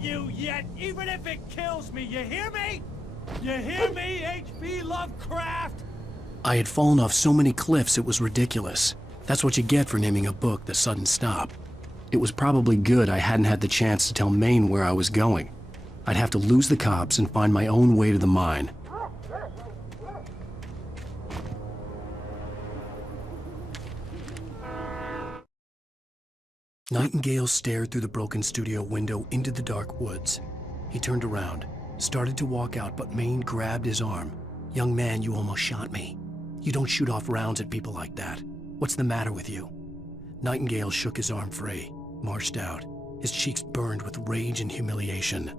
you yet, even if it kills me, you hear me? You hear me, H.P. Lovecraft? I had fallen off so many cliffs it was ridiculous. That's what you get for naming a book The Sudden Stop. It was probably good I hadn't had the chance to tell Maine where I was going. I'd have to lose the cops and find my own way to the mine. Nightingale stared through the broken studio window into the dark woods. He turned around, started to walk out, but Maine grabbed his arm. "Young man, you almost shot me. You don't shoot off rounds at people like that. What's the matter with you?" Nightingale shook his arm free, marched out. His cheeks burned with rage and humiliation.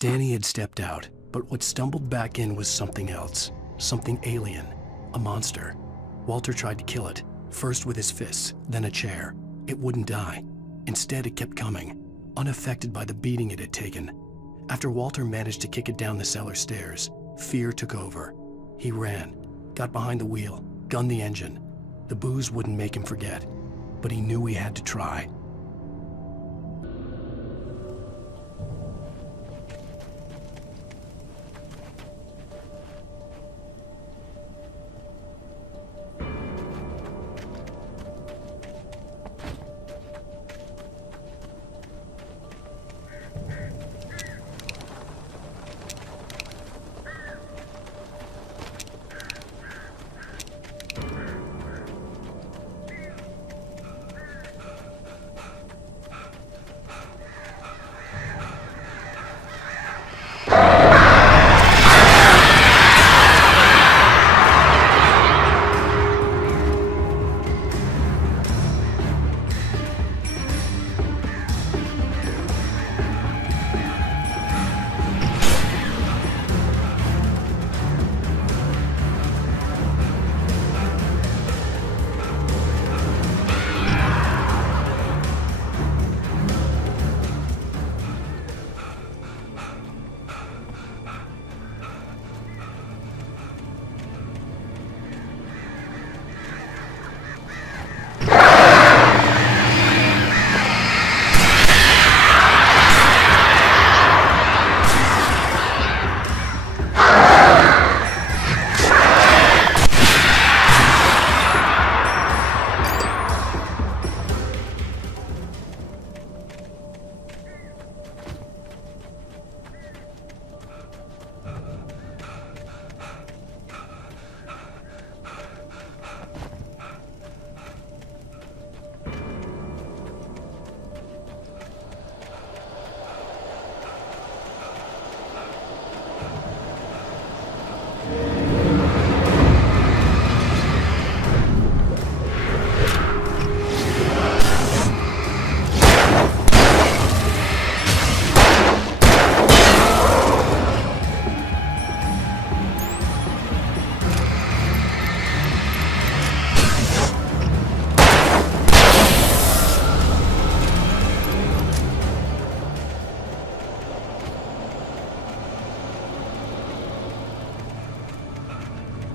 Danny had stepped out, but what stumbled back in was something else. Something alien. A monster. Walter tried to kill it, first with his fists, then a chair. It wouldn't die. Instead, it kept coming, unaffected by the beating it had taken. After Walter managed to kick it down the cellar stairs, fear took over. He ran, got behind the wheel, gunned the engine. The booze wouldn't make him forget, but he knew he had to try.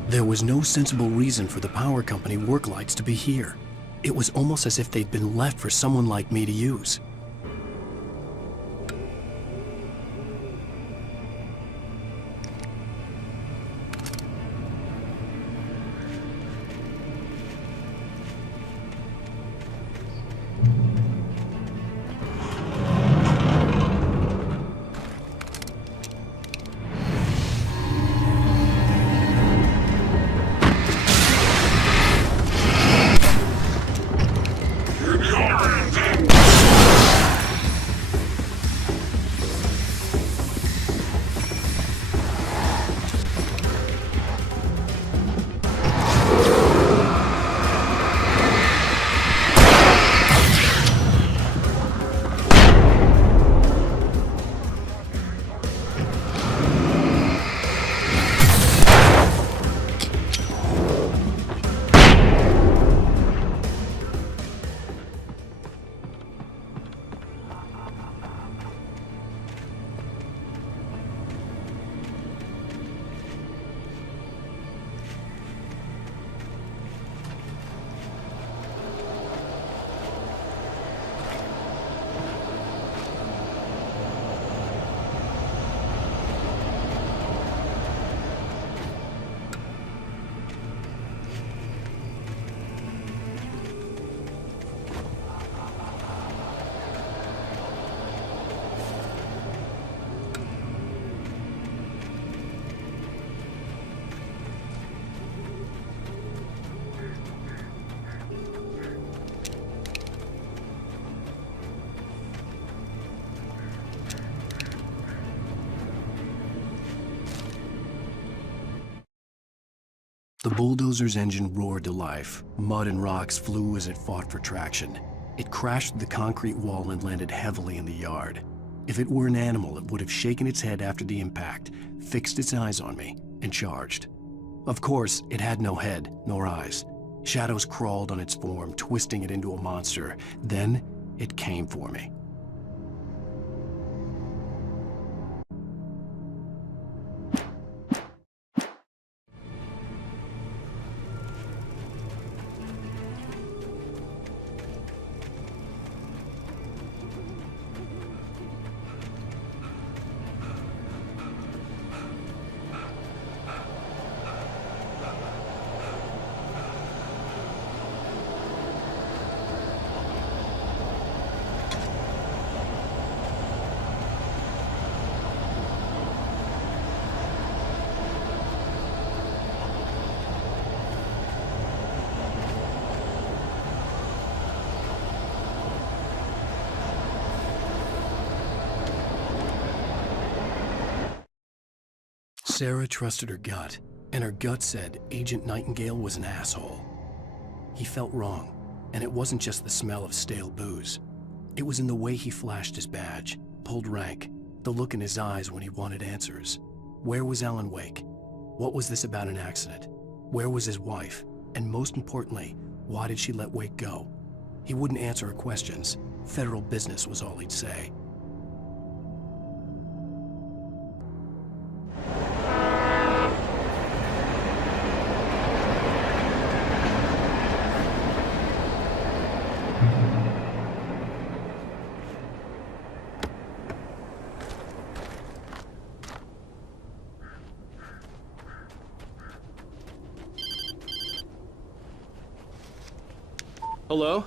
There was no sensible reason for the power company work lights to be here. It was almost as if they'd been left for someone like me to use. The bulldozer's engine roared to life. Mud and rocks flew as it fought for traction. It crashed through the concrete wall and landed heavily in the yard. If it were an animal, it would have shaken its head after the impact, fixed its eyes on me, and charged. Of course, it had no head, nor eyes. Shadows crawled on its form, twisting it into a monster. Then, it came for me. Sarah trusted her gut, and her gut said Agent Nightingale was an asshole. He felt wrong, and it wasn't just the smell of stale booze. It was in the way he flashed his badge, pulled rank, the look in his eyes when he wanted answers. Where was Alan Wake? What was this about an accident? Where was his wife? And most importantly, why did she let Wake go? He wouldn't answer her questions. Federal business was all he'd say. Hello?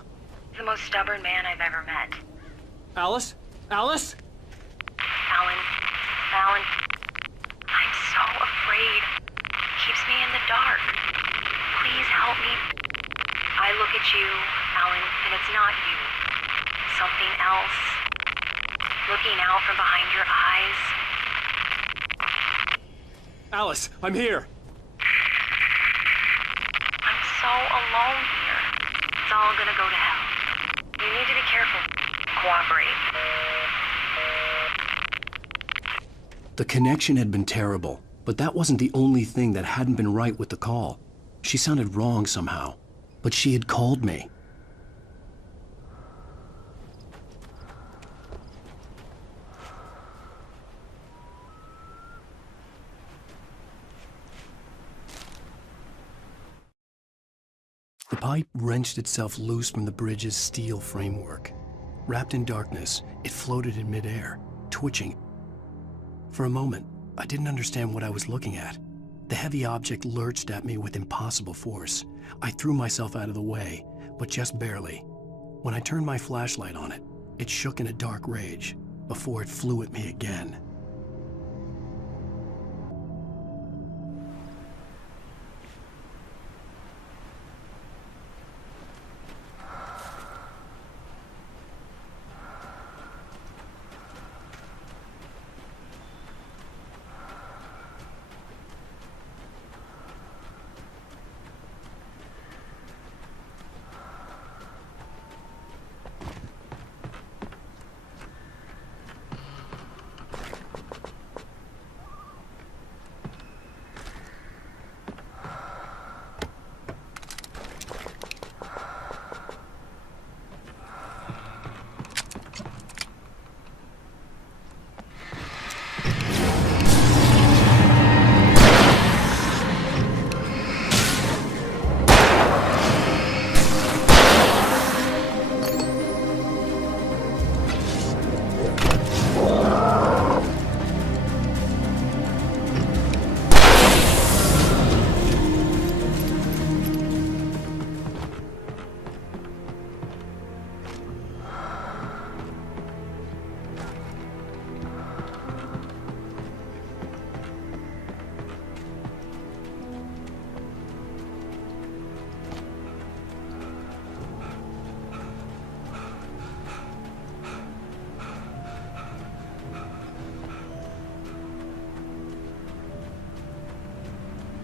The most stubborn man I've ever met. Alice? Alice? Alan. Alan. I'm so afraid. Keeps me in the dark. Please help me. I look at you, Alan, and it's not you. Something else. Looking out from behind your eyes. Alice, I'm here. I'm so alone here. It's all gonna go to hell. You need to be careful. Cooperate. The connection had been terrible, but that wasn't the only thing that hadn't been right with the call. She sounded wrong somehow, but she had called me. The pipe wrenched itself loose from the bridge's steel framework. Wrapped in darkness, it floated in midair, twitching. For a moment, I didn't understand what I was looking at. The heavy object lurched at me with impossible force. I threw myself out of the way, but just barely. When I turned my flashlight on it, it shook in a dark rage before it flew at me again.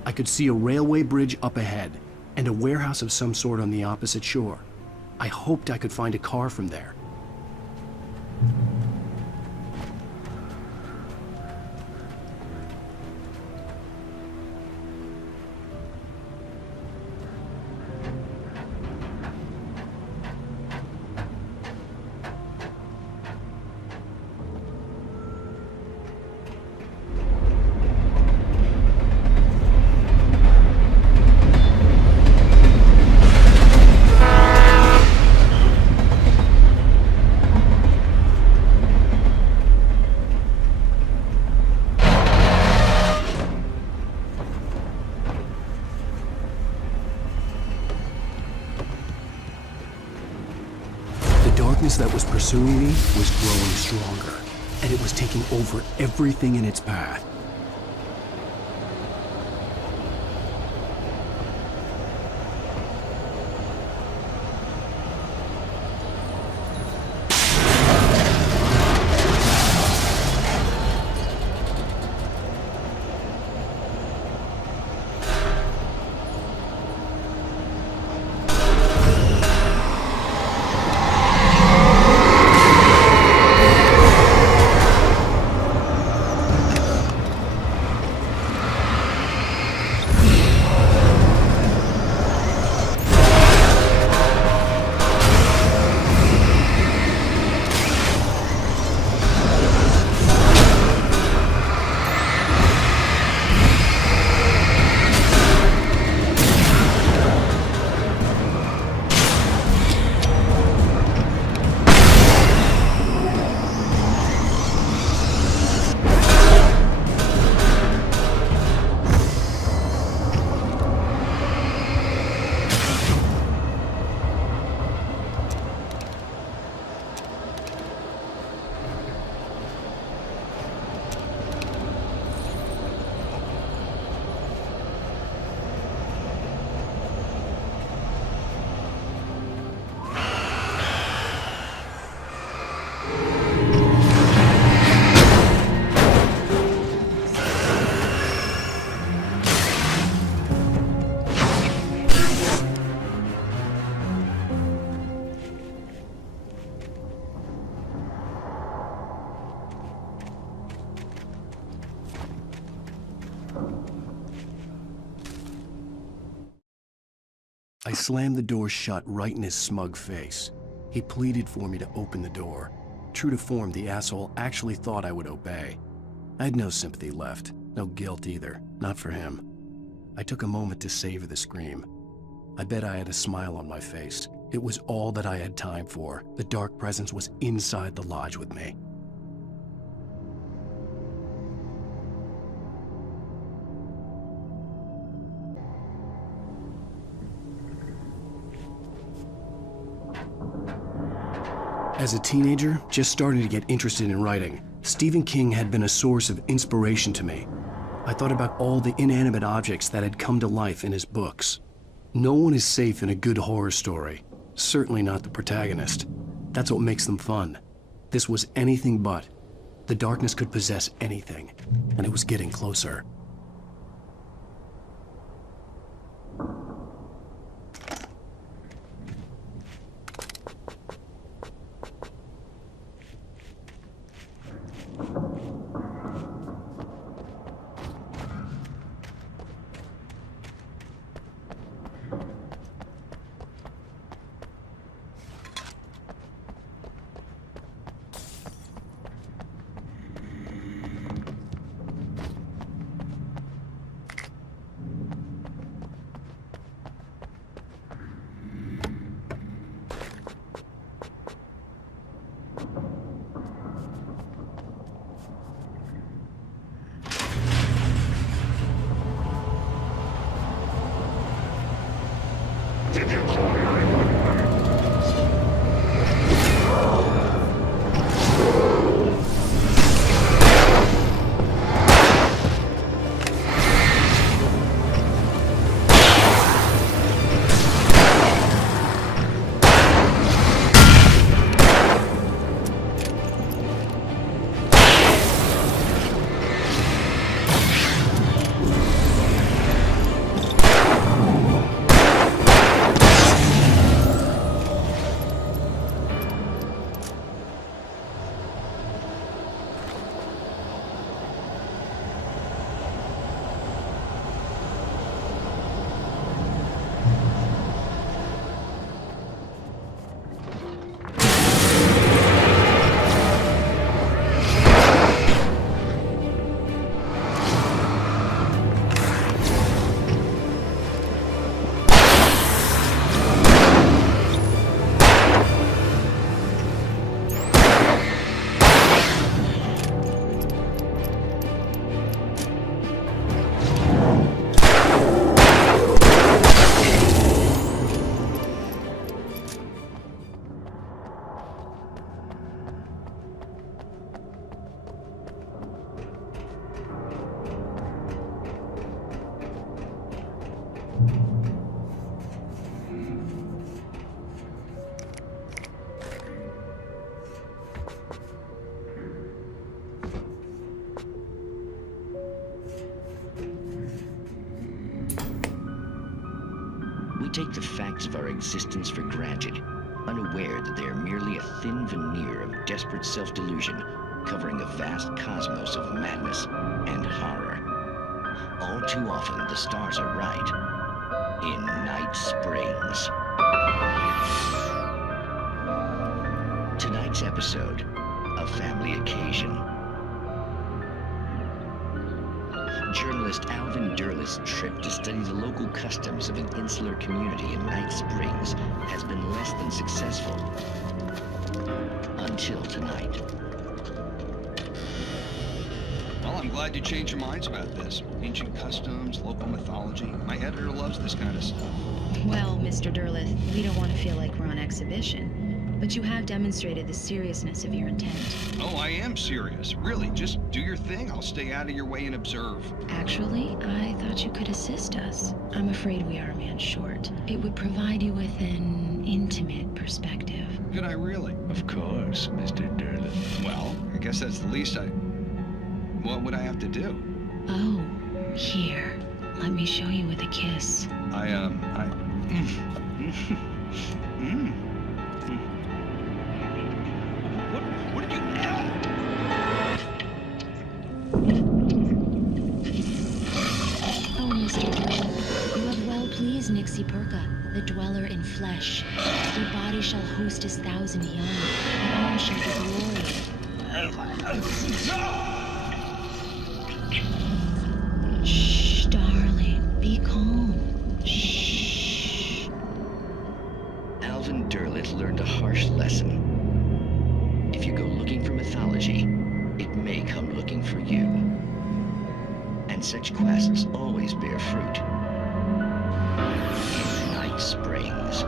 I could see a railway bridge up ahead, and a warehouse of some sort on the opposite shore. I hoped I could find a car from there. That was pursuing me was growing stronger, and it was taking over everything in its path. I slammed the door shut right in his smug face. He pleaded for me to open the door. True to form, the asshole actually thought I would obey. I had no sympathy left, no guilt either, not for him. I took a moment to savor the scream. I bet I had a smile on my face. It was all that I had time for. The dark presence was inside the lodge with me. As a teenager, just starting to get interested in writing, Stephen King had been a source of inspiration to me. I thought about all the inanimate objects that had come to life in his books. No one is safe in a good horror story. Certainly not the protagonist. That's what makes them fun. This was anything but. The darkness could possess anything, and it was getting closer. We take the facts of our existence for granted, unaware that they are merely a thin veneer of desperate self-delusion covering a vast cosmos of madness and horror. All too often, the stars are right. In Night Springs. Tonight's episode, a family occasion. Journalist Alvin Durleth's trip to study the local customs of an insular community in Night Springs has been less than successful. Until tonight. Well, I'm glad you changed your minds about this. Ancient customs, local mythology. My editor loves this kind of stuff. Well, Mr. Durleth, we don't want to feel like we're on exhibition. But you have demonstrated the seriousness of your intent. Oh, I am serious. Really, just do your thing. I'll stay out of your way and observe. Actually, I thought you could assist us. I'm afraid we are a man short. It would provide you with an intimate perspective. Could I really? Of course, Mr. Durleth. Well, I guess that's the least I... What would I have to do? Oh, here. Let me show you with a kiss. What did you... Oh, Mr. Durleth, you have well pleased Nixie Perka, the dweller in flesh. Your body shall host his 1,000 young, and all shall be glory. Shh, darling, be calm. Shh. learned a harsh lesson. If you go looking for mythology, it may come looking for you. And such quests always bear fruit. In Night Springs.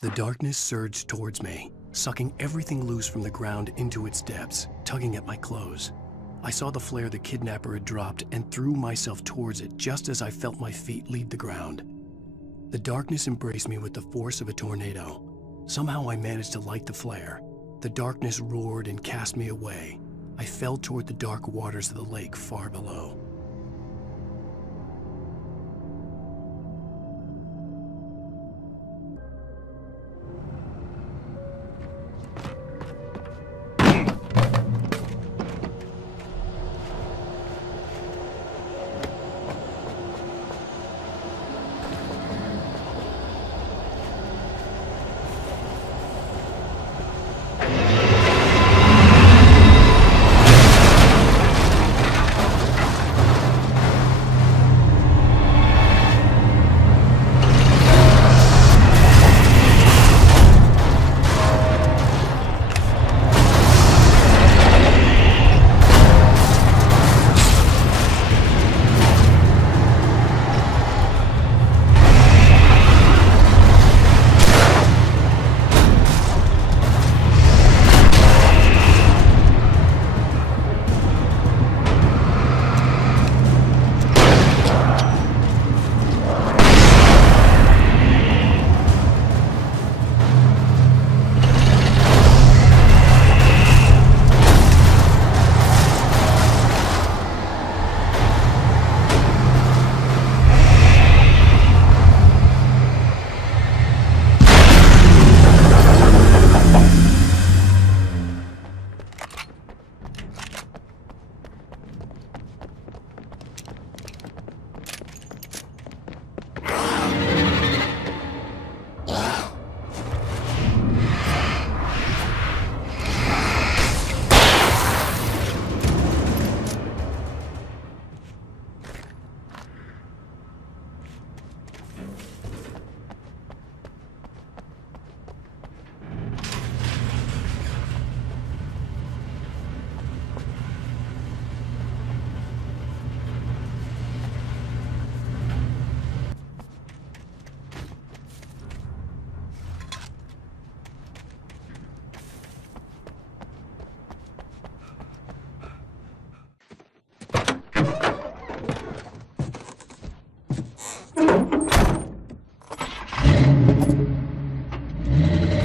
The darkness surged towards me, sucking everything loose from the ground into its depths, tugging at my clothes. I saw the flare the kidnapper had dropped and threw myself towards it just as I felt my feet leave the ground. The darkness embraced me with the force of a tornado. Somehow I managed to light the flare. The darkness roared and cast me away. I fell toward the dark waters of the lake far below.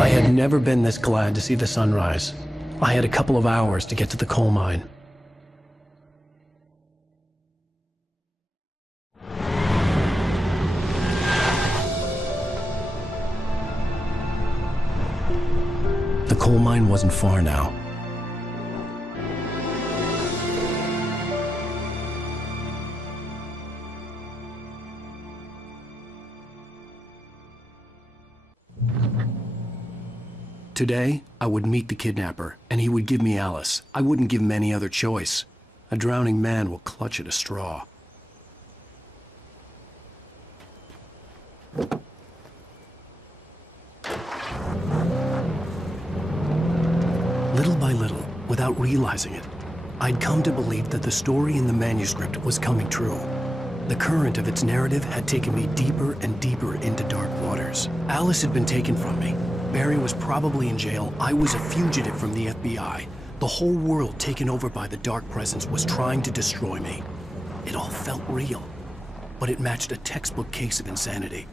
I had never been this glad to see the sunrise. I had a couple of hours to get to the coal mine. The coal mine wasn't far now. Today, I would meet the kidnapper, and he would give me Alice. I wouldn't give him any other choice. A drowning man will clutch at a straw. Little by little, without realizing it, I'd come to believe that the story in the manuscript was coming true. The current of its narrative had taken me deeper and deeper into dark waters. Alice had been taken from me. Barry was probably in jail. I was a fugitive from the FBI. The whole world taken over by the Dark Presence was trying to destroy me. It all felt real, but it matched a textbook case of insanity.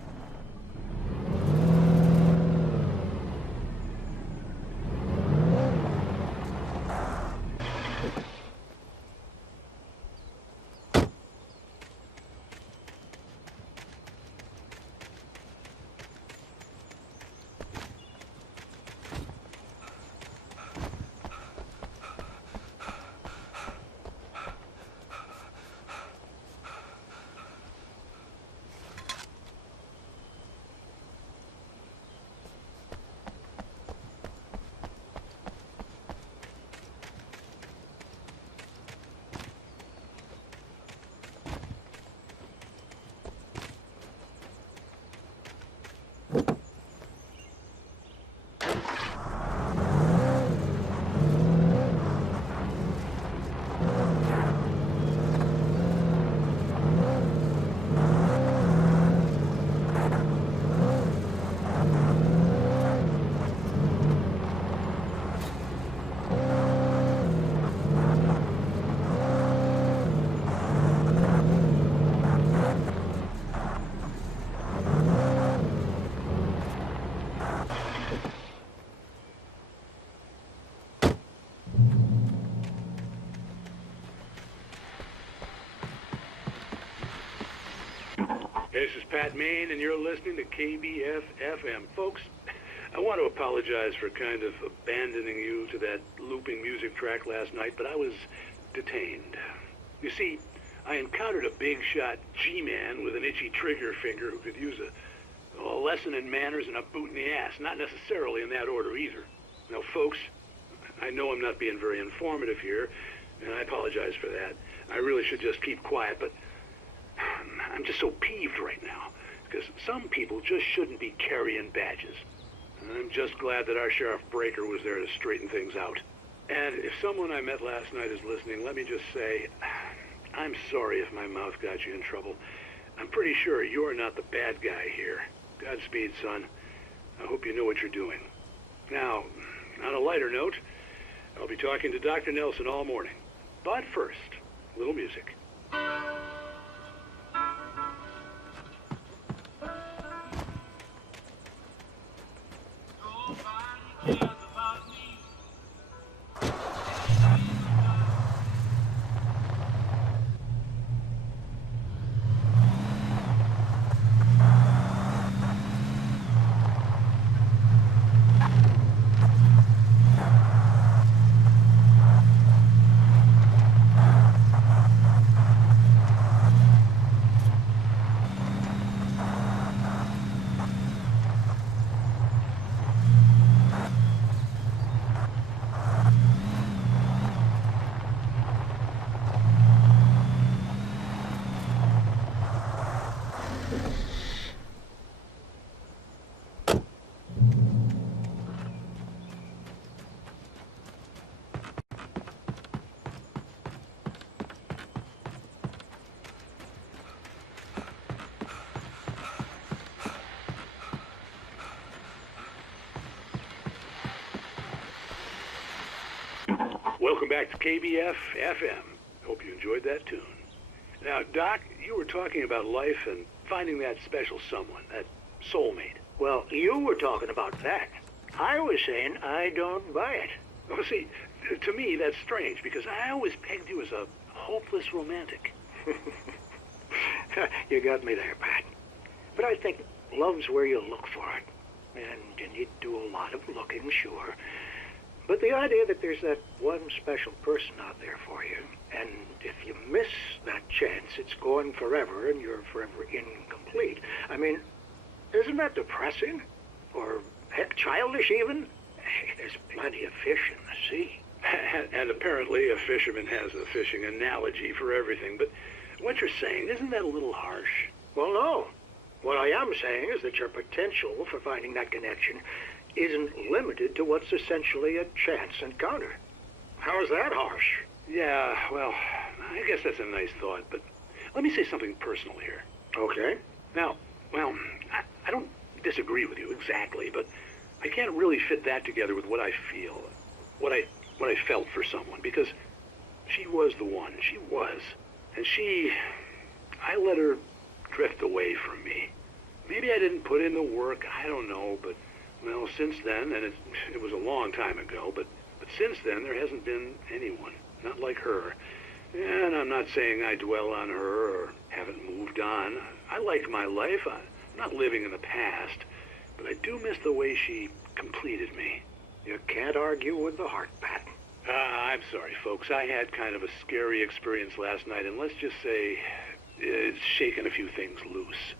This is Pat Main, and you're listening to KBF-FM. Folks, I want to apologize for kind of abandoning you to that looping music track last night, but I was detained. You see, I encountered a big-shot G-man with an itchy trigger finger who could use a lesson in manners and a boot in the ass, not necessarily in that order either. Now, folks, I know I'm not being very informative here, and I apologize for that. I really should just keep quiet, but I'm just so peeved right now, because some people just shouldn't be carrying badges. And I'm just glad that our Sheriff Breaker was there to straighten things out. And if someone I met last night is listening, let me just say, I'm sorry if my mouth got you in trouble. I'm pretty sure you're not the bad guy here. Godspeed, son. I hope you know what you're doing. Now, on a lighter note, I'll be talking to Dr. Nelson all morning. But first, a little music. Welcome back to KBF-FM. Hope you enjoyed that tune. Now, Doc, you were talking about life and finding that special someone, that soulmate. Well, you were talking about that. I was saying I don't buy it. Well, see, to me, that's strange, because I always pegged you as a hopeless romantic. You got me there, Pat. But I think love's where you look for it. And you need to do a lot of looking, sure. But the idea that there's that one special person out there for you, and if you miss that chance, it's gone forever, and you're forever incomplete. I mean, isn't that depressing? Or, heck, childish even? There's plenty of fish in the sea. And apparently a fisherman has a fishing analogy for everything, but what you're saying, isn't that a little harsh? Well, no. What I am saying is that your potential for finding that connection isn't limited to what's essentially a chance encounter. How is that harsh? Yeah, well, I guess that's a nice thought, but let me say something personal here. Okay. Now, well, I don't disagree with you exactly, but I can't really fit that together with what I feel, what I felt for someone, because she was the one. She was. And I let her drift away from me. Maybe I didn't put in the work, I don't know, but, well, since then, and it was a long time ago, but since then there hasn't been anyone, not like her. And I'm not saying I dwell on her or haven't moved on. I like my life. I'm not living in the past, but I do miss the way she completed me. You can't argue with the heart, Pat. I'm sorry, folks. I had kind of a scary experience last night, and let's just say it's shaken a few things loose.